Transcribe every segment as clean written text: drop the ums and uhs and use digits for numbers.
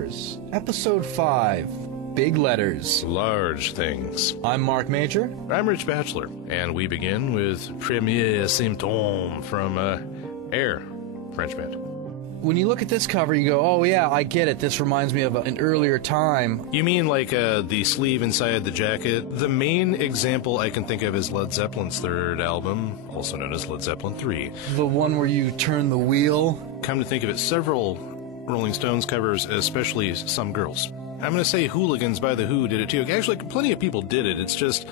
Covers, Episode 5, Big Letters. Large Things. I'm Mark Major. I'm Rich Batchelor, and we begin with Premier Symptômes from Air, French band. When you look at this cover, you go, oh yeah, I get it. This reminds me of an earlier time. You mean like the sleeve inside the jacket? The main example I can think of is Led Zeppelin's third album, also known as Led Zeppelin 3. The one where you turn the wheel? Come to think of it, several Rolling Stones covers, especially Some Girls. I'm going to say Hooligans by The Who did it too. Actually, plenty of people did it. It's just,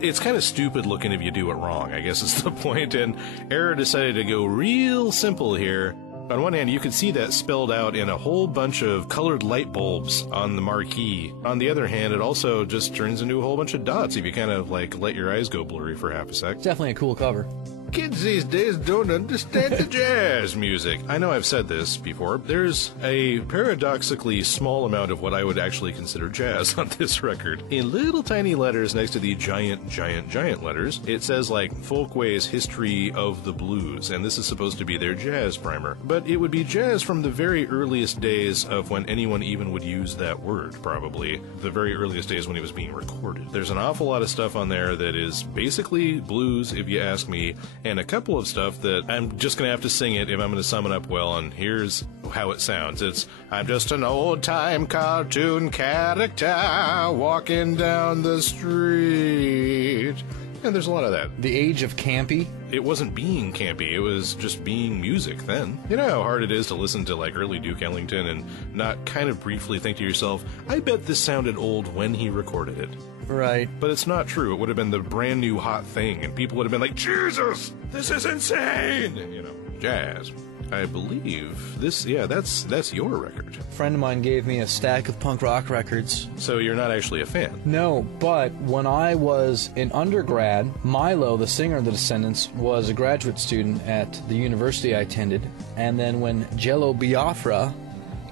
it's kind of stupid looking if you do it wrong, I guess is the point. And Air decided to go real simple here. On one hand, you could see that spelled out in a whole bunch of colored light bulbs on the marquee. On the other hand, it also just turns into a whole bunch of dots if you kind of like let your eyes go blurry for half a sec. Definitely a cool cover. Kids these days don't understand the jazz music. I know I've said this before. There's a paradoxically small amount of what I would actually consider jazz on this record. In little tiny letters next to the giant letters, it says like Folkways History of the Blues, and this is supposed to be their jazz primer. But it would be jazz from the very earliest days of when anyone even would use that word, probably. The very earliest days when it was being recorded. There's an awful lot of stuff on there that is basically blues, if you ask me, and a couple of stuff that I'm just going to have to sing it if I'm going to sum it up well, and here's how it sounds. It's, I'm just an old-time cartoon character walking down the street. And there's a lot of that. The age of campy? It wasn't being campy, it was just being music then. You know how hard it is to listen to like early Duke Ellington and not kind of briefly think to yourself, I bet this sounded old when he recorded it. Right. But it's not true. It would have been the brand new hot thing, and people would have been like, Jesus, this is insane! You know, jazz. I believe this, yeah, that's your record. A friend of mine gave me a stack of punk rock records. So you're not actually a fan? No, but when I was in undergrad, Milo, the singer of the Descendents, was a graduate student at the university I attended. And then when Jello Biafra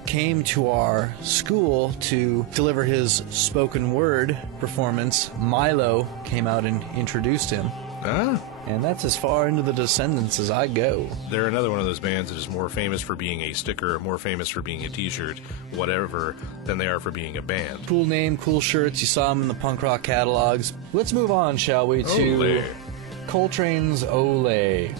came to our school to deliver his spoken word performance, Milo came out and introduced him. Ah. And that's as far into the Descendents as I go. They're another one of those bands that is more famous for being a sticker, more famous for being a t-shirt, whatever, than they are for being a band. Cool name, cool shirts. You saw them in the punk rock catalogs. Let's move on, shall we, to Olé. Coltrane's Olé.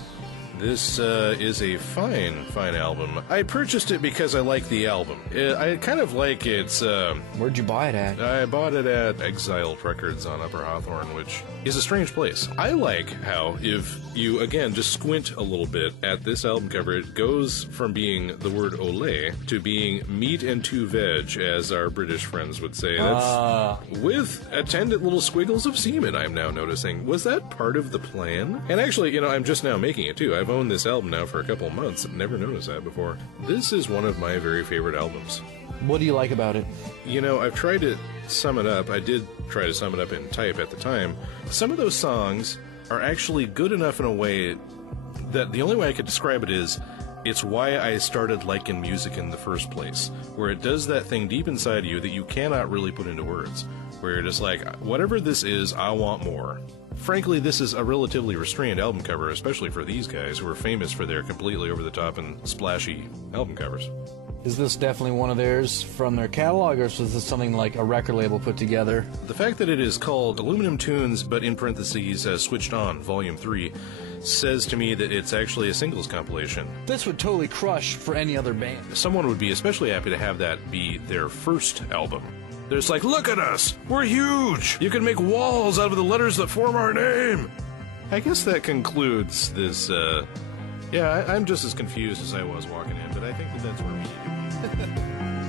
This is a fine album. I purchased it because I like the album. I kind of like its... Where'd you buy it at? I bought it at Exiled Records on Upper Hawthorne, which is a strange place. I like how, if you, again, just squint a little bit at this album cover, it goes from being the word olé to being meat and two veg, as our British friends would say. That's with attendant little squiggles of semen, I'm now noticing. Was that part of the plan? And actually, you know, I'm just now making it, too. I've owned this album now for a couple of months. I've never noticed that before. This is one of my very favorite albums. What do you like about it? You know, I've tried to sum it up. I did try to sum it up in type at the time. Some of those songs are actually good enough in a way that the only way I could describe it is it's why I started liking music in the first place, where it does that thing deep inside you that you cannot really put into words, where you're just like, whatever this is, I want more. Frankly, this is a relatively restrained album cover, especially for these guys who are famous for their completely over-the-top and splashy album covers. Is this definitely one of theirs from their catalog, or is this something like a record label put together? The fact that it is called Aluminum Tunes, but in parentheses, Switched On, Volume 3, says to me that it's actually a singles compilation. This would totally crush for any other band. Someone would be especially happy to have that be their first album. They're just like, look at us! We're huge! You can make walls out of the letters that form our name! I guess that concludes this, I'm just as confused as I was walking in, but I think that's where we need to be.